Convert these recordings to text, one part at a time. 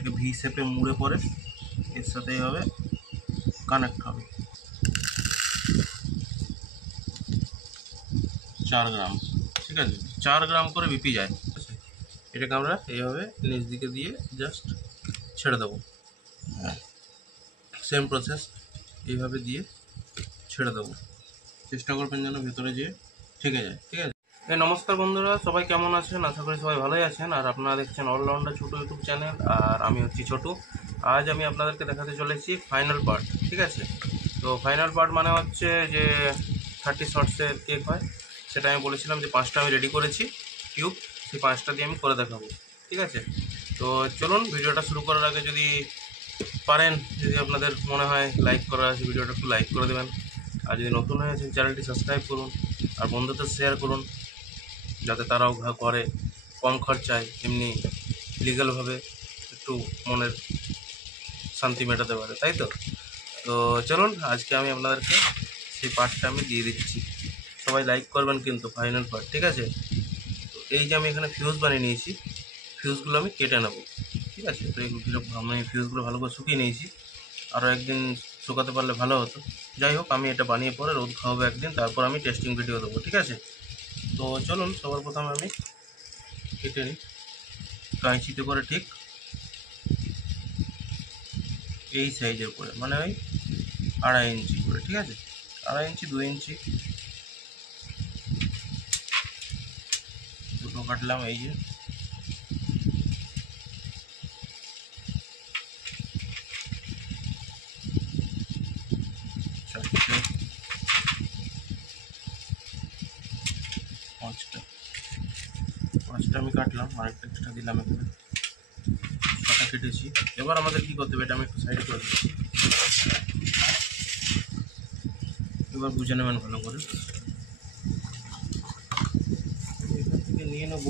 এটাকে ভি শেপে মুড়ে পরে এর সাথে এইভাবে কানেক্ট হবে। 4 গ্রাম, ঠিক আছে, 4 গ্রাম করে বিপি যায়। ঠিক আছে, এটাকে আমরা এইভাবে নিচ দিকে দিয়ে জাস্ট ছেড়ে দেবো। সেম প্রসেস, এইভাবে দিয়ে ছেড়ে দেবো। চেষ্টা করবেন যেন ভেতরে যেয়ে থেকে যায়। ঠিক আছে, নমস্কার বন্ধুরা, সবাই কেমন আছেন? আশা করি সবাই ভালোই আছেন। আর আপনারা দেখছেন অলরাউন্ডার ছোটু ইউটিউব চ্যানেল, আর আমি হচ্ছি ছোটু। আজ আমি আপনাদেরকে দেখাতে চলেছি ফাইনাল পার্ট। ঠিক আছে, তো ফাইনাল পার্ট মানে হচ্ছে যে 30 শর্টসের কেক হয়, সেটা আমি বলেছিলাম যে 5টা আমি রেডি করেছি টিউব, সেই 5টা দিয়ে আমি করে দেখাবো। ঠিক আছে, তো চলুন ভিডিওটা শুরু করার আগে যদি পারেন, যদি আপনাদের মনে হয় লাইক করা আছে, ভিডিওটা একটু লাইক করে দেবেন। আর যদি নতুন হয়ে আছেন চ্যানেলটি সাবস্ক্রাইব করুন, আর বন্ধুদের শেয়ার করুন, যাতে তারাও করে কম খরচায় এমনি লিগ্যালভাবে একটু মনের শান্তি মেটাতে পারে, তাই তো। তো চলুন, আজকে আমি আপনাদেরকে সেই পার্টটা আমি দিয়ে দিচ্ছি। সবাই লাইক করবেন কিন্তু ফাইনাল পার্ট। ঠিক আছে, তো এই যে আমি এখানে ফিউজ বানিয়ে নিয়েছি, ফিউজগুলো আমি কেটে নেব। ঠিক আছে, তো এইগুলো আমি ফিউজগুলো ভালো করে শুকিয়ে নিয়েছি, আরও একদিন শুকাতে পারলে ভালো হতো। যাই হোক, আমি এটা বানিয়ে পরে রোদ খাওয়াবো একদিন, তারপর আমি টেস্টিং ভিডিও দেবো। ঠিক আছে, তো চলুন সবার প্রথমে আমি কেটে নিই কাঁচিতে করে, ঠিক এই সাইজের করে, মানে ওই 2.5 ইঞ্চি করে। ঠিক আছে, 2.5 ইঞ্চি 2 ইঞ্চি দুটো কাটলাম। এই যে চারটে, 5টা আমি কাটলাম, আরেকটা এক্সট্রা দিলাম এখানে, 6টা কেটেছি। এবার আমাদের কী করতে হবে, এটা আমি একটু সাইড করে দিচ্ছি। এবার বুঝে নেবেন ভালো করে। এখান থেকে নিয়ে নেব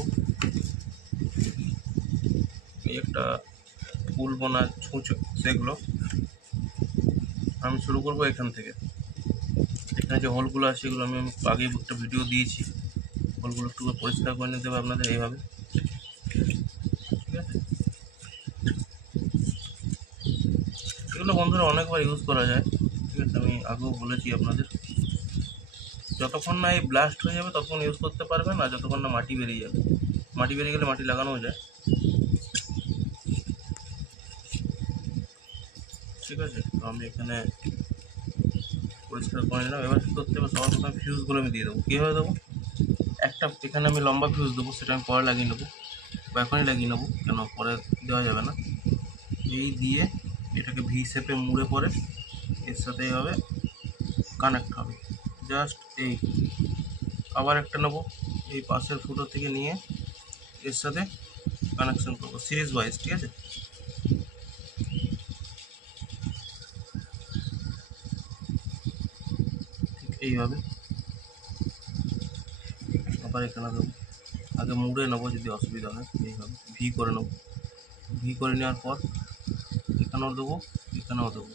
এই একটা ফুল বোনা ছুঁচো, সেগুলো আমি শুরু করবো এখান থেকে। এখানে যে হোলগুলো আছে সেগুলো আমি আগে একটা ভিডিও দিয়েছি, হোলগুলো একটু পরিষ্কার করে নিতে হবে আপনাদের এইভাবে। ঠিক আছে, এগুলো বন্ধুরা অনেকবার ইউজ করা যায়। ঠিক আছে, আমি আগেও বলেছি আপনাদের, যতক্ষণ না এই ব্লাস্ট হয়ে যাবে ততক্ষণ ইউজ করতে পারবেন, আর যতক্ষণ না মাটি বেরিয়ে যাবে। মাটি বেরিয়ে গেলে মাটি লাগানোও যায়। ঠিক আছে, তো আমি এখানে পরিষ্কার করে নিলাম। এবার কী করতে হবে, সবার প্রথমে ফিউজগুলো আমি দিয়ে দেবো। কীভাবে দেবো, একটা এখানে আমি লম্বা ফিউজ দেবো, সেটা আমি পরে লাগিয়ে নেবো, বা এখনই লাগিয়ে নেবো, কেন পরে দেওয়া যাবে না। এই দিয়ে এটাকে ভি শেপে মুড়ে পরে এর সাথে এইভাবে কানেক্ট হবে, জাস্ট এই। আবার একটা নেবো, এই পাশের ফুটো থেকে নিয়ে এর সাথে কানেকশন করবো সিরিজ ওয়াইজ। ঠিক আছে, ঠিক এইভাবে আবার এখানে দেবো। আগে মুড়ে নেবো, যদি অসুবিধা হয় এইভাবে ভি করে নেবো। ভি করে নেওয়ার পর এখানেও দেবো, এখানেও দেবো,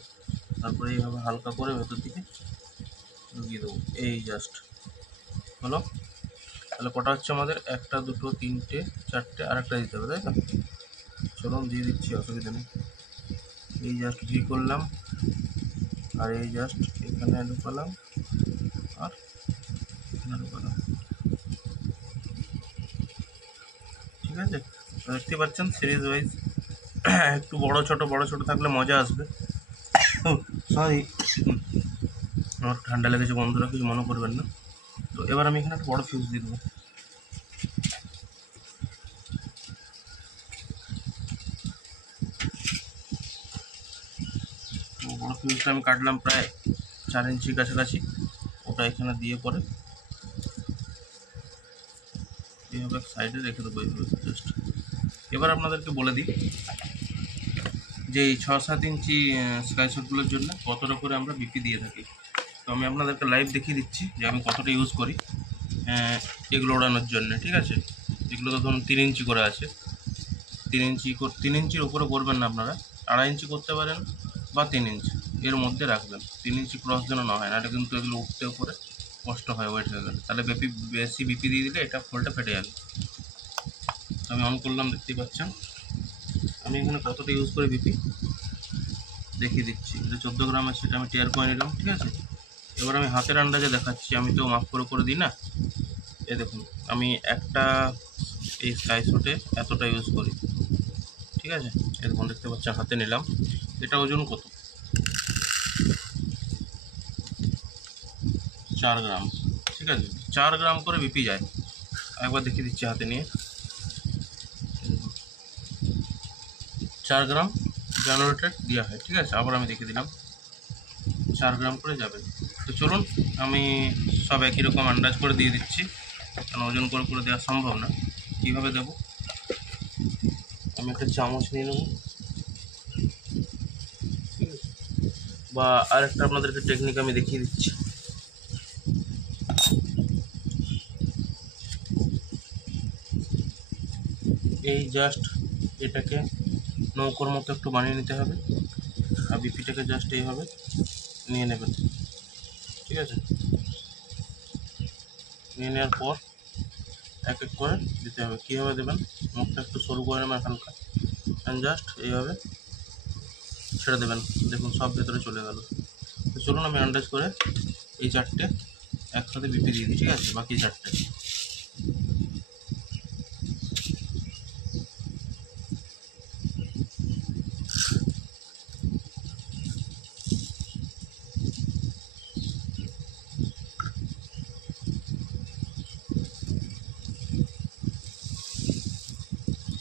তারপরে এইভাবে হালকা করে ভেতর দিকে ঢুকিয়ে দেবো। এই জাস্ট হলো। তাহলে কটা হচ্ছে আমাদের, 1টা 2টো 3টে 4টে, আর একটা দিতে হবে, তাই তো। চলুন দিয়ে দিচ্ছি, অসুবিধা নেই। এই জাস্ট ভি করলাম, আর এই জাস্ট এখানে ঢুকালাম, আর এখানে ঢুকালাম। ঠিক আছে, দেখতে পাচ্ছেন সিরিজ ওয়াইজ। একটু বড় ছোট থাকলে মজা আসবে। সরি, আমার ঠান্ডা লেগেছে বন্ধুরা, কিছু মনে করবেন না। তো এবার আমি এখানে একটা বড় ফিউজ দিয়ে দেবো। তো বড় ফিউজটা আমি কাটলাম প্রায় 4 ইঞ্চির কাছাকাছি, ওটা এখানে দিয়ে পরে এইভাবে সাইডে রেখে দেবো, এইভাবে জাস্ট। এবার আপনাদেরকে বলে দিই যে এই 6-7 ইঞ্চি স্কাই শটগুলোর জন্য কতটা করে আমরা বিপি দিয়ে থাকি। তো আমি আপনাদেরকে লাইভ দেখিয়ে দিচ্ছি যে আমি কতটা ইউজ করি এগুলো ওড়ানোর জন্য। ঠিক আছে, এগুলো তো ধরুন 3 ইঞ্চি করে আছে, 3 ইঞ্চির উপরে করবেন না আপনারা, 2.5 ইঞ্চি করতে পারেন বা 3 ইঞ্চি, এর মধ্যে রাখবেন। 3 ইঞ্চি ক্রস যেন না হয়, নাহলে কিন্তু এগুলো উঠতে উপরে কষ্ট হয়, ওয়েট হয়ে গেলে। তাহলে বেশি বিপি দিয়ে দিলে এটা ফোল্ডটা ফেটে যাবে। আমি অন করলাম, দেখতেই পাচ্ছেন। আমি এখানে কতটা ইউজ করে বিপি দেখিয়ে দিচ্ছি। এটা 14 গ্রাম আছে, সেটা আমি টেয়ার করে নিলাম, ঠিক আছে। এবার আমি হাতের আন্দাজে দেখাচ্ছি, আমি তো মাপ করে দিই না। এই দেখুন, আমি একটা এই স্কাই শুটে এতটা ইউজ করি, ঠিক আছে। এরকম দেখতে পাচ্ছেন, হাতে নিলাম। এটা ওজন কত? 4 গ্রাম, ঠিক আছে। 4 গ্রাম করে বিপি যায়। একবার দেখিয়ে দিচ্ছি হাতে নিয়ে। 4 গ্রাম গ্রানুলেটেড দেওয়া হয়, ঠিক আছে। আবার আমি দেখিয়ে দিলাম 4 গ্রাম করে যাবে। তো চলুন, আমি সব একই রকম আন্দাজ করে দিয়ে দিচ্ছি, কারণ ওজন করে দেওয়া সম্ভব না। কীভাবে দেবো, আমি একটা চামচ নিয়ে নেব, ঠিক আছে। বা আরেকটা আপনাদেরকে টেকনিক আমি দেখিয়ে দিচ্ছি। এই জাস্ট এটাকে নৌকোর মতো একটু বানিয়ে নিতে হবে, আর বিপিটাকে জাস্ট এইভাবে নিয়ে নেবেন, ঠিক আছে। নিয়ে নেওয়ার পর এক এক করে দিতে হবে। কীভাবে দেবেন, মুখটা একটু সরু করে নেবেন হালকা, জাস্ট এইভাবে ছেড়ে দেবেন। দেখুন সব ভেতরে চলে গেল। তো চলুন, আমি আন্দাজ করে এই 4টে একসাথে বিপি দিয়ে দিই, ঠিক আছে। বাকি 4টে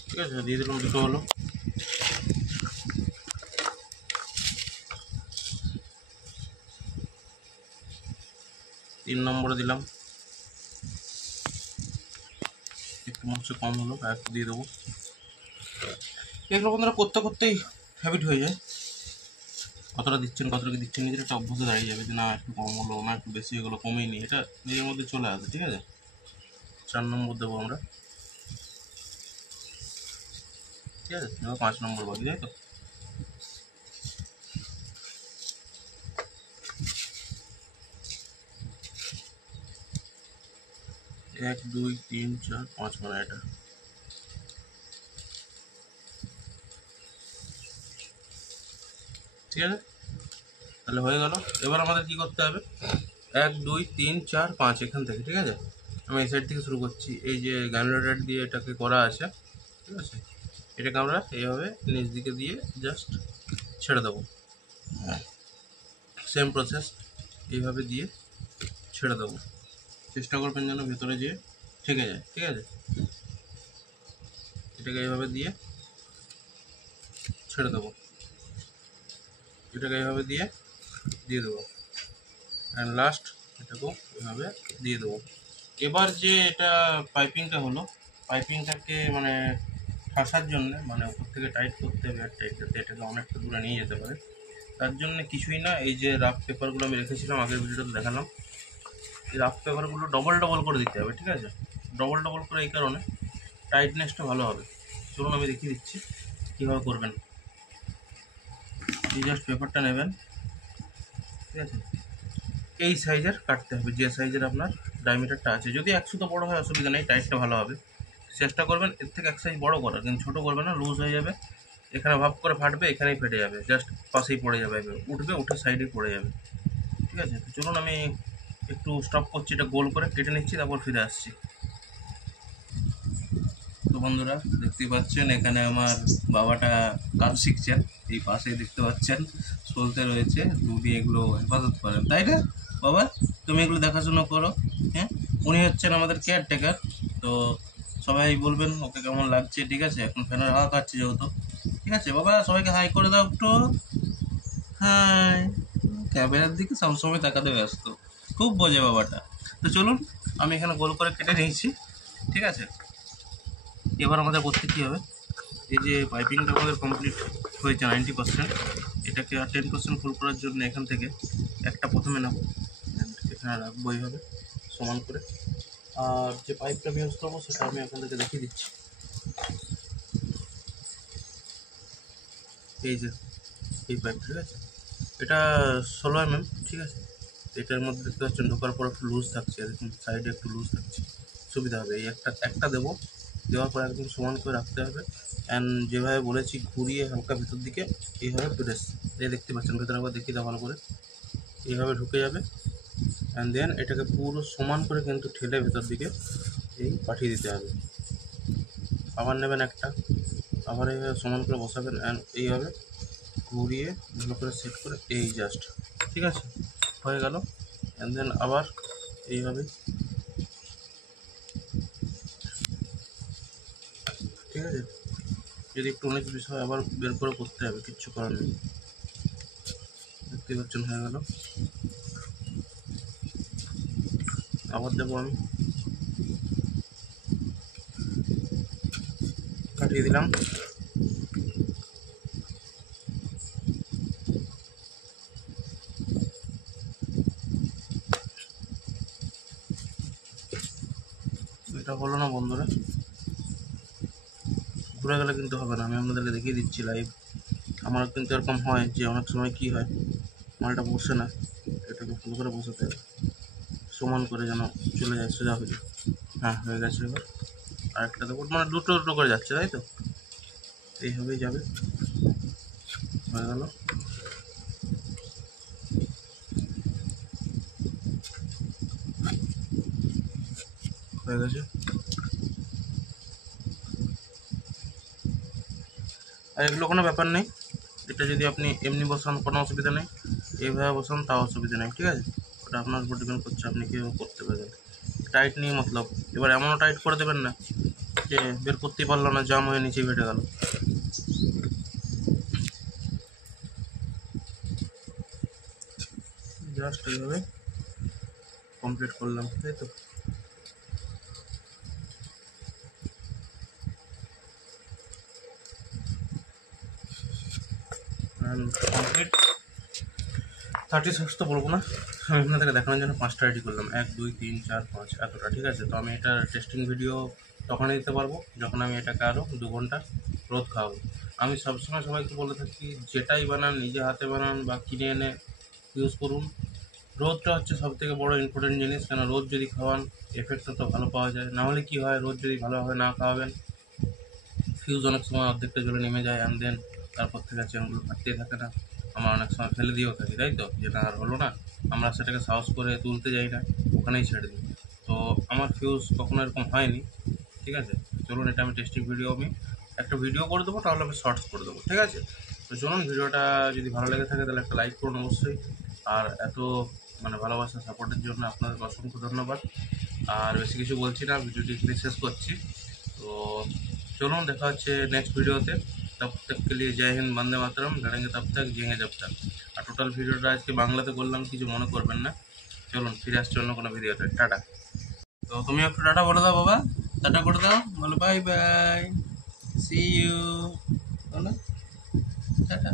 ঠিক আছে, দিয়ে দিলাম। দুটো হলো। 3 নম্বরে দিলাম, একটু মনে কম হলো, একটু দিয়ে দেবো। এগুলো বন্ধুরা করতেই হ্যাবিট হয়ে যায়। কতটা দিচ্ছেন কতটা কি দিচ্ছেন, নিজের একটা অভ্যাসে দাঁড়িয়ে যাবে যে না একটু কম হলো, না একটু বেশি হলো, কমেই নি, এটা নিজের মধ্যে চলে আসে, ঠিক আছে। 4 নম্বর দেবো আমরা, ঠিক আছে। এবার 5 নম্বর বাকি, তাই তো। এক 2 3 4 5 মানে এটা, ঠিক আছে। তাহলে হয়ে গেল। এবার আমাদের কি করতে হবে, 1 2 3 4 5 এখান থেকে, ঠিক আছে। আমি এই সাইড থেকে শুরু করছি। এই যে গ্রানুলেটেড দিয়ে এটাকে করা আছে, ঠিক আছে। এটাকে আমরা এইভাবে নিচ দিকে দিয়ে জাস্ট ছেড়ে দেবো। সেম প্রসেস, এইভাবে দিয়ে ছেড়ে দেবো। চেষ্টা করবেন যেন ভেতরে যেয়ে ঠেকে যায়, ঠিক আছে। এটাকে এইভাবে দিয়ে ছেড়ে দেবো, এটাকে এইভাবে দিয়ে দেবো, অ্যান্ড লাস্ট এটাকেও এভাবে দিয়ে দেবো। এবার যে এটা পাইপিংটা হলো, পাইপিংটাকে মানে ঠাসার জন্য, মানে উপর থেকে টাইট করতে হবে, আর টাইট যাতে এটাকে অনেকটা দূরে নিয়ে যেতে পারে। তার জন্য কিছুই না, এই যে রাফ পেপারগুলো আমি রেখেছিলাম, আগের ভিডিওতে দেখালাম, এই রাফ পেপারগুলো ডবল করে দিতে হবে, ঠিক আছে। ডবল করে এই কারণে টাইটনেসটা ভালো হবে। চলুন আমি দেখিয়ে দিচ্ছি কীভাবে করবেন। এই জাস্ট পেপারটা নেবেন, ঠিক আছে। এই সাইজের কাটতে হবে, যে সাইজের আপনার ডায়ামিটারটা আছে। যদি 100 তো বড়ো হয় অসুবিধা নেই, টাইটটা ভালো হবে। চেষ্টা করবেন এর থেকে 1 সাইজ বড়ো করার, কিন্তু ছোটো করবে না, লুজ হয়ে যাবে, এখানে ভাব করে ফাটবে, এখানেই ফেটে যাবে, জাস্ট পাশেই পড়ে যাবে, উঠবে, উঠে সাইডে পড়ে যাবে, ঠিক আছে। তো চলুন আমি একটু স্টপ করছি, এটা গোল করে কেটে নিচ্ছি, তারপর ফিরে আসছি। তো বন্ধুরা দেখতেই পাচ্ছেন, এখানে আমার বাবাটা কাজ শিখছেন, এই পাশে দেখতে পাচ্ছেন চলতে রয়েছে, দুটি এগুলো হেফাজত করেন, তাই না বাবা? তুমি এগুলো দেখাশোনা করো, হ্যাঁ। উনি হচ্ছেন আমাদের কেয়ারটেকার। তো সবাই বলবেন ওকে কেমন লাগছে, ঠিক আছে। এখন ফ্যানের হাওয়া খাচ্ছে যেহেতু, ঠিক আছে। বাবা সবাইকে হাই করে দাও একটু, হাই। ক্যামেরার দিকে সবসময় তাকাতে ব্যস্ত, খুব বোঝে বাবাটা। তো চলুন, আমি এখানে গোল করে কেটে নিয়েছি, ঠিক আছে। এবার আমাদের করতে কী হবে, এই যে পাইপিংটা আমাদের কমপ্লিট হয়েছে 90%, এটাকে আর 10% ফুল করার জন্য এখান থেকে একটা প্রথমে নেব, এখানে রাখবো এইভাবে সমান করে। আর যে পাইপটা আমি ইউজ করবো সেটা আমি এখান থেকে দেখিয়ে দিচ্ছি। এই যে এই পাইপ, ঠিক আছে, এটা 16 mm, ঠিক আছে। এটার মধ্যে দেখতে পাচ্ছেন ঢোকার পর একটু লুজ থাকছে, দেখুন সাইডে একটু লুজ থাকছে, সুবিধা হবে। এই একটা দেবো, দেওয়ার পর একদম সমান করে রাখতে হবে, অ্যান্ড যেভাবে বলেছি ঘুরিয়ে হালকা ভেতর দিকে এইভাবে প্রেস, এই দেখতে পাচ্ছেন ভেতরে আবার দেখি দাও ভালো করে, এইভাবে ঢুকে যাবে। অ্যান্ড দেন এটাকে পুরো সমান করে কিন্তু ঠেলে ভেতর দিকে এই পাঠিয়ে দিতে হবে। আবার নেবেন একটা, আবার এইভাবে সমান করে বসাবেন অ্যান্ড এইভাবে ঘুরিয়ে ভালো করে সেট করে এই জাস্ট, ঠিক আছে, হয়ে গেল। অ্যান্ড দেন আবার এইভাবে, ঠিক আছে। যদি একটু 19-20 হয় আবার বের করে করতে হবে, কিচ্ছু করার নেই। দেখতে পাচ্ছেন হয়ে গেল। আবার দেবো আমি, কাটিয়ে দিলাম। এটা হলো না বন্ধুরা, ঘুরে গেলে কিন্তু হবে না, আমি আপনাদেরকে দেখিয়ে দিচ্ছি লাইভ। আমার কিন্তু এরকম হয় যে অনেক সময় কি হয়, মালটা বসে না, এটাকে ভালো করে বসাতে হবে, সমান করে যেন চলে যায়, সোজা হয়ে যায়। হ্যাঁ হয়ে গেছে। এবার আরেকটা দেবো, মানে দুটো দুটো করে যাচ্ছে, তাই তো, এইভাবেই যাবে। হয়ে গেল। হয়ে গেছে। আর এগুলো কোনো ব্যাপার নেই, এটা যদি আপনি এমনি বসান কোনো অসুবিধা নেই, এইভাবে বসান তাও অসুবিধা নেই, ঠিক আছে। ওটা আপনার উপর ডিপেন্ড করছে আপনি কীভাবে করতে পারবেন। টাইট নিয়ে মতলব, এবার এমনও টাইট করে দেবেন না যে বের করতেই পারলো না, জাম হয়ে নিচে ফেটে গেল। জাস্ট এইভাবে কমপ্লিট করলাম, তাই তো। কমপ্লিট 36 তো বলবো না, আমি আপনাদেরকে দেখানোর জন্য 5টা রেডি করলাম, 1 2 3 4 5 এতটা, ঠিক আছে। তো আমি এটা টেস্টিং ভিডিও তখনই দিতে পারবো যখন আমি এটাকে আরও 2 ঘন্টা রোদ খাওয়াবো। আমি সবসময় সবাইকে বলে থাকি, যেটাই বানান নিজে হাতে বানান বা কিনে এনে ইউজ করুন, রোদটা হচ্ছে সবথেকে বড় ইম্পর্টেন্ট জিনিস। কেন রোদ যদি খাওয়ান এফেক্টটা তো ভালো পাওয়া যায়, নাহলে কী হয়, রোদ যদি ভালোভাবে না খাওয়াবেন ফিউজ অনেক সময় অর্ধেকটা জলে নেমে যায়, অ্যান্ড দেন তারপর থেকে চেনগুলো ফাটতেই থাকে না। আমরা অনেক সময় ফেলে দিয়েও থাকি, তাই তো, যেটা আর হলো না, আমরা সেটাকে সাহস করে তুলতে যাই না, ওখানেই ছেড়ে দিই। তো আমার ফিউজ কখনো এরকম হয়নি, ঠিক আছে। চলুন, এটা আমি টেস্টিং ভিডিও, আমি একটা ভিডিও করে দেবো, তাহলে আমি শর্টস করে দেবো, ঠিক আছে। তো চলুন, ভিডিওটা যদি ভালো লেগে থাকে তাহলে একটা লাইক করুন অবশ্যই। আর এত মানে ভালোবাসা সাপোর্টের জন্য আপনাদের অসংখ্য ধন্যবাদ। আর বেশি কিছু বলছি না, ভিডিওটি এখানে শেষ করছি। তো चलो देखा হচ্ছে नेक्स्ट ভিডিওতে। तब तक के लिए जय हिंद, वंदे मातरम, लड़ेंगे तब तक, जिएंगे जब तक। আর টোটাল ভিডিওটা আজকে বাংলাতে করলাম, কিছু মনে করবেন না। চলুন ফিরে আসছি অন্য কোনো ভিডিওতে, টাটা। তো তুমি একটু টাটা বলে দাও বাবা, টাটা করে দাও, বলো বাই বাই, সি ইউ, বলো টাটা।